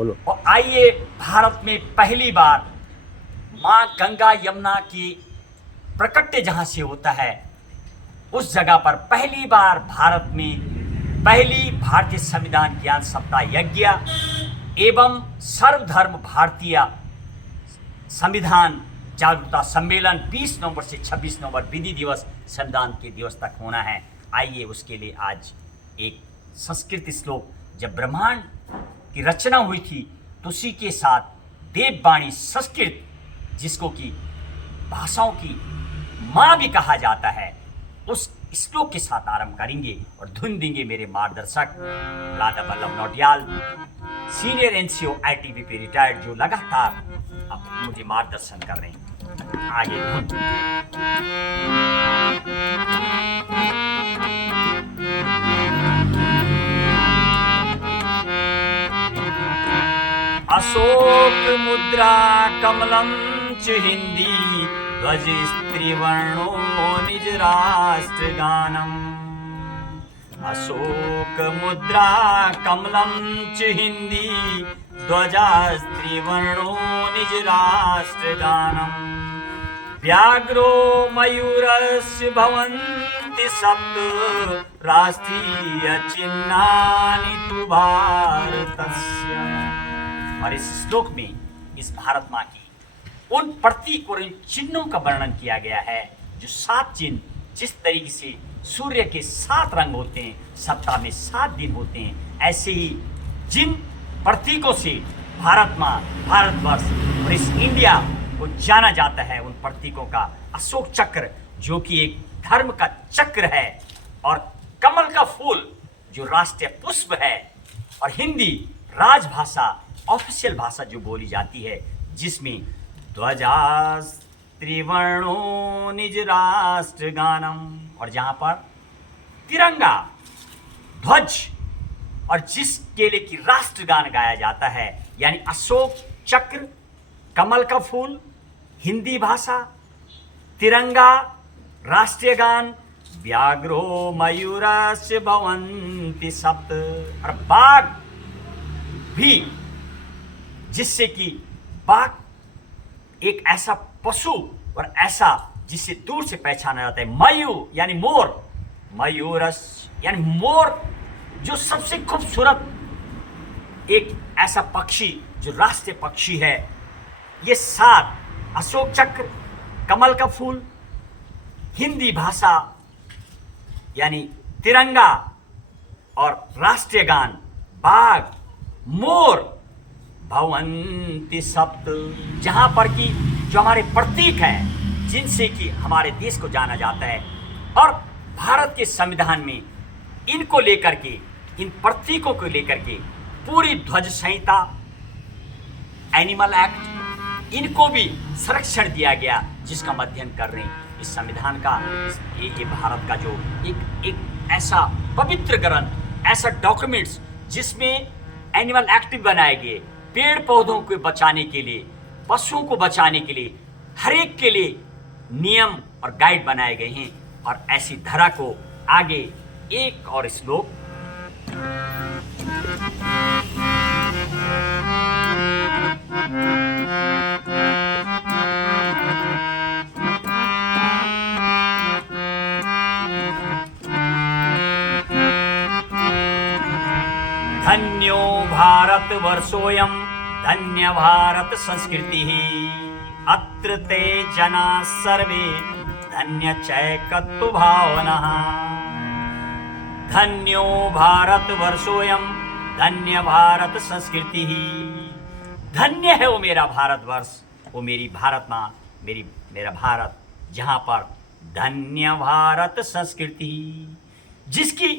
बोलो। और आइए, भारत में पहली बार माँ गंगा यमुना की प्रकट्य जहाँ से होता है, उस जगह पर पहली बार भारत में पहली भारतीय संविधान ज्ञान सप्ताह यज्ञ एवं सर्वधर्म भारतीय संविधान जागरूकता सम्मेलन 20 नवंबर से 26 नवंबर विधि दिवस संविधान के दिवस तक होना है। आइए, उसके लिए आज एक संस्कृत श्लोक, जब ब्रह्मांड की रचना हुई थी तो उसी के साथ देववाणी संस्कृत, जिसको कि भाषाओं की माँ भी कहा जाता है, उस श्लोक के साथ आरंभ करेंगे और धुन देंगे मेरे मार्गदर्शक Radha Vallabh Nautiyal, senior NCO ITBP retired, जो लगातार अब मुझे मार्गदर्शन कर रहे हैं। आगे धुन। अशोक मुद्रा कमलम च हिंदी ध्वज स्त्रीवर्णो निज राष्ट्र गानम। अशोक मुद्रा कमलम च हिंदी ध्वजा स्त्रीवर्णो निज राष्ट्र गानम। व्याघ्रो मयूरस्य भवन्ति सप्त राष्ट्रीय चिन्हानि तु भारतस्य। और इस श्लोक में इस भारत माँ की उन प्रतीक और इन चिन्हों का वर्णन किया गया है, जो 7 चिन्ह, जिस तरीके से सूर्य के 7 रंग होते हैं, सप्ताह में 7 दिन होते हैं, ऐसे ही जिन प्रतीकों से भारत माँ, भारतवर्ष और इस इंडिया को जाना जाता है, उन प्रतीकों का अशोक चक्र, जो कि एक धर्म का चक्र है, और कमल का फूल जो राष्ट्रीय पुष्प है, और हिंदी राजभाषा, ऑफिशियल भाषा जो बोली जाती है, जिसमें ध्वजा त्रिवर्णो निज राष्ट्र गानम, और जहाँ पर तिरंगा ध्वज और जिस केले की राष्ट्रगान गाया जाता है, यानी अशोक चक्र, कमल का फूल, हिंदी भाषा, तिरंगा, राष्ट्रीय गान, व्याघ्रो मयूरस्य भवन्ति सप्त, और बाघ भी, जिससे कि बाघ एक ऐसा पशु और ऐसा जिससे दूर से पहचाना जाता है। मयूर यानी मोर, मयूरस यानी मोर, जो सबसे खूबसूरत एक ऐसा पक्षी जो राष्ट्रीय पक्षी है। ये 7 अशोक चक्र, कमल का फूल, हिंदी भाषा यानी तिरंगा और राष्ट्रीय गान, बाघ, मोर, भवन्ति सप्त, जहाँ पर कि जो हमारे प्रतीक हैं, जिनसे कि हमारे देश को जाना जाता है, और भारत के संविधान में इनको लेकर के, इन प्रतीकों को लेकर के पूरी ध्वज संहिता, एनिमल एक्ट, इनको भी संरक्षण दिया गया, जिसका हम अध्ययन कर रहे हैं। इस संविधान का, ये भारत का जो एक ऐसा पवित्र ग्रंथ, ऐसा डॉक्यूमेंट्स, जिसमें एनिमल एक्ट भी बनाए गए, पेड़ पौधों को बचाने के लिए, पशुओं को बचाने के लिए, हर एक के लिए नियम और गाइड बनाए गए हैं। और ऐसी धरा को आगे एक और श्लोक। धन्यो भारत वर्षोऽयं धन्य भारत संस्कृति, अत्र ते जना सर्वे धन्य चैकत्व भावनः। धन्यो भारत वर्षोऽयं धन्य भारत संस्कृति, धन्य है वो मेरा भारतवर्ष, वो मेरी भारत माँ, मेरा भारत, जहाँ पर धन्य भारत संस्कृति, जिसकी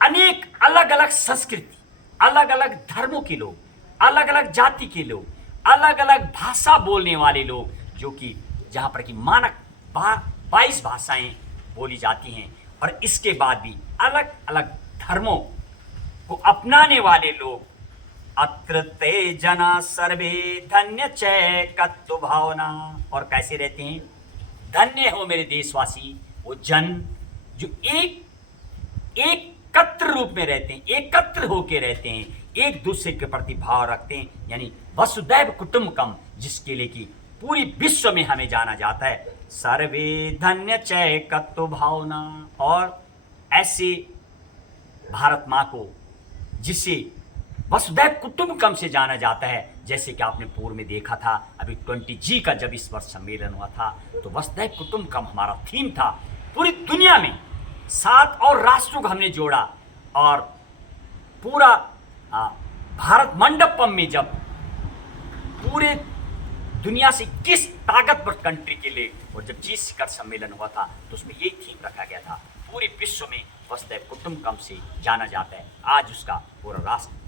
अनेक अलग अलग संस्कृति, अलग अलग धर्मों के लोग, अलग अलग जाति के लोग, अलग अलग भाषा बोलने वाले लोग, जो कि जहाँ पर कि मानक 22 भाषाएं बोली जाती हैं, और इसके बाद भी अलग अलग धर्मों को अपनाने वाले लोग। अत्र ते जना सर्वे धन्य चैकत्व भावना, और कैसे रहते हैं? धन्य हो मेरे देशवासी वो जन जो एकत्र रूप में रहते हैं, एकत्र होके रहते हैं, एक दूसरे के प्रति भाव रखते हैं, यानी वसुदैव कुटुंबकम, जिसके लिए कि पूरी विश्व में हमें जाना जाता है। सर्वे धन्य चैकत्व भावना, और ऐसे भारत माँ को जिसे वसुदैव कुटुंबकम से जाना जाता है, जैसे कि आपने पूर्व में देखा था, अभी 20G का जब इस वर्ष सम्मेलन हुआ था तो वसुदैव कुटुंबकम हमारा थीम था। पूरी दुनिया में 7 और राष्ट्रों को हमने जोड़ा, और पूरा भारत मंडपम में जब पूरे दुनिया से किस ताकतवर कंट्री के लिए, और जब G शिखर सम्मेलन हुआ था तो उसमें यही थीम रखा गया था, पूरे विश्व में वसुदैव कुटुंबकम से जाना जाता है। आज उसका पूरा राष्ट्र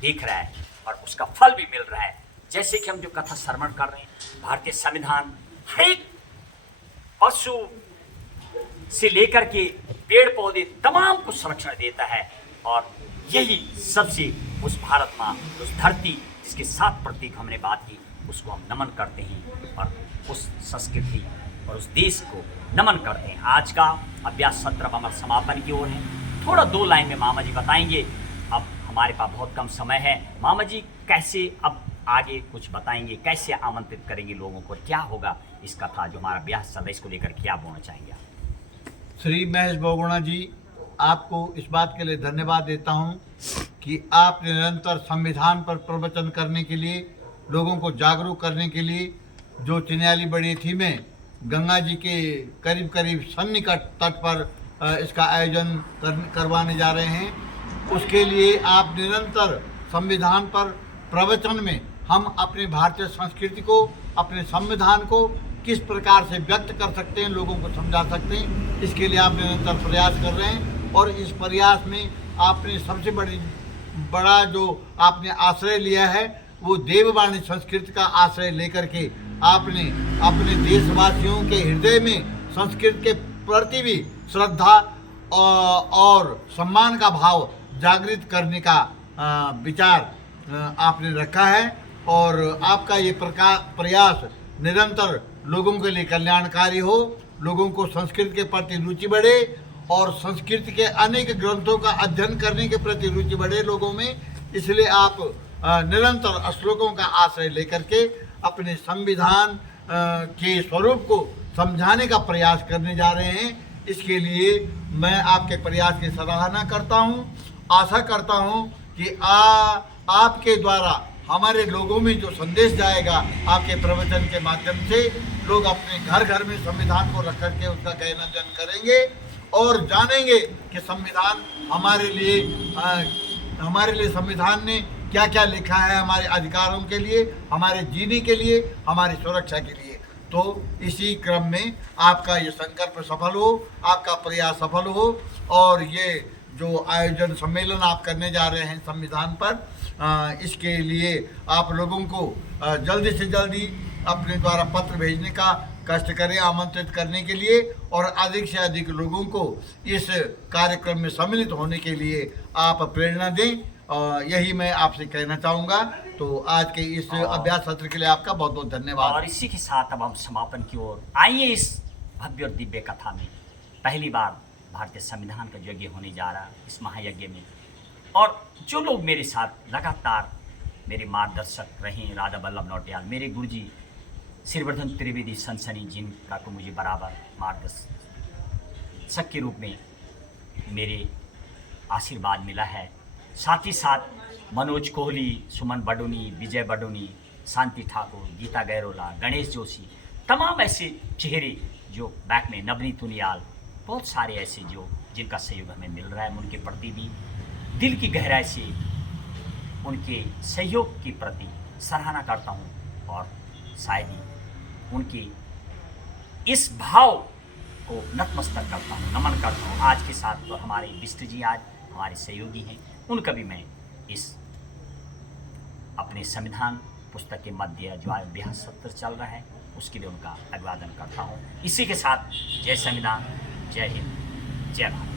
देख रहा है और उसका फल भी मिल रहा है। जैसे कि हम जो कथा श्रवण कर रहे हैं, भारतीय संविधान हर एक पशु से लेकर के पेड़ पौधे तमाम को संरक्षण देता है, और यही सबसे उस भारत माँ, उस धरती जिसके 7 प्रतीक हमने बात की, उसको हम नमन करते हैं और उस संस्कृति और उस देश को नमन करते हैं। आज का अभ्यास सत्र हमारा समापन की ओर है। थोड़ा 2 लाइन में मामा जी बताएंगे, अब हमारे पास बहुत कम समय है। मामा जी कैसे अब आगे कुछ बताएंगे, कैसे आमंत्रित करेंगे लोगों को, क्या होगा इस कथा जो हमारा अभ्यास चल रहा है, इसको लेकर क्या बोलना चाहेंगे आप? श्री महेश बहुगुणा जी, आपको इस बात के लिए धन्यवाद देता हूं कि आप निरंतर संविधान पर प्रवचन करने के लिए, लोगों को जागरूक करने के लिए जो चिन्याली बड़ी थी में गंगा जी के करीब करीब सन्निकट तट पर इसका आयोजन करवाने जा रहे हैं, उसके लिए आप निरंतर संविधान पर प्रवचन में हम अपने भारतीय संस्कृति को, अपने संविधान को किस प्रकार से व्यक्त कर सकते हैं, लोगों को समझा सकते हैं, इसके लिए आप निरंतर प्रयास कर रहे हैं। और इस प्रयास में आपने सबसे बड़ा जो आपने आश्रय लिया है वो देववाणी संस्कृति का आश्रय लेकर के आपने अपने देशवासियों के हृदय में संस्कृत के प्रति भी श्रद्धा और सम्मान का भाव जागृत करने का विचार आपने रखा है। और आपका ये प्रयास निरंतर लोगों के लिए कल्याणकारी हो, लोगों को संस्कृत के प्रति रुचि बढ़े और संस्कृत के अनेक ग्रंथों का अध्ययन करने के प्रति रुचि बढ़े लोगों में। इसलिए आप निरंतर श्लोकों का आश्रय लेकर के अपने संविधान के स्वरूप को समझाने का प्रयास करने जा रहे हैं। इसके लिए मैं आपके प्रयास की सराहना करता हूं। आशा करता हूं कि आपके द्वारा हमारे लोगों में जो संदेश जाएगा, आपके प्रवचन के माध्यम से लोग अपने घर घर में संविधान को रख करके उसका गायन करेंगे और जानेंगे कि संविधान हमारे लिए संविधान ने क्या क्या लिखा है, हमारे अधिकारों के लिए, हमारे जीने के लिए, हमारी सुरक्षा के लिए। तो इसी क्रम में आपका ये संकल्प सफल हो, आपका प्रयास सफल हो, और ये जो आयोजन सम्मेलन आप करने जा रहे हैं संविधान पर, इसके लिए आप लोगों को जल्दी से जल्दी अपने द्वारा पत्र भेजने का कष्ट करें, आमंत्रित करने के लिए, और अधिक से अधिक लोगों को इस कार्यक्रम में सम्मिलित होने के लिए आप प्रेरणा दें। यही मैं आपसे कहना चाहूँगा। तो आज के इस अभ्यास सत्र के लिए आपका बहुत बहुत धन्यवाद। और इसी के साथ अब हम समापन की ओर आइए। इस भव्य और दिव्य कथा में पहली बार भारतीय संविधान का यज्ञ होने जा रहा है, इस महायज्ञ में, और जो लोग मेरे साथ लगातार मेरे मार्गदर्शक रहे, राधा वल्लभ नौटियाल, मेरे गुरुजी श्रीवर्धन त्रिवेदी सनसनी, जिनका को मुझे बराबर मार्गदर्शक के रूप में मेरे आशीर्वाद मिला है, साथ ही साथ मनोज कोहली, सुमन बडोनी, विजय बडोनी, शांति ठाकुर, गीता गैरोला, गणेश जोशी, तमाम ऐसे चेहरे जो बैक में, नवनीत उनियाल, बहुत सारे ऐसे जो जिनका सहयोग हमें मिल रहा है, मैं उनके प्रति भी दिल की गहराई से उनके सहयोग के प्रति सराहना करता हूँ, और शायद ही उनके इस भाव को नतमस्तक करता हूँ, नमन करता हूँ। आज के साथ तो हमारे बिष्ट जी आज हमारे सहयोगी हैं, उनका भी मैं इस अपने संविधान पुस्तक के मध्य जो अभ्यास सत्र चल रहा है उसके लिए उनका अभिवादन करता हूँ। इसी के साथ जय संविधान, जय हिंद, जय भारत।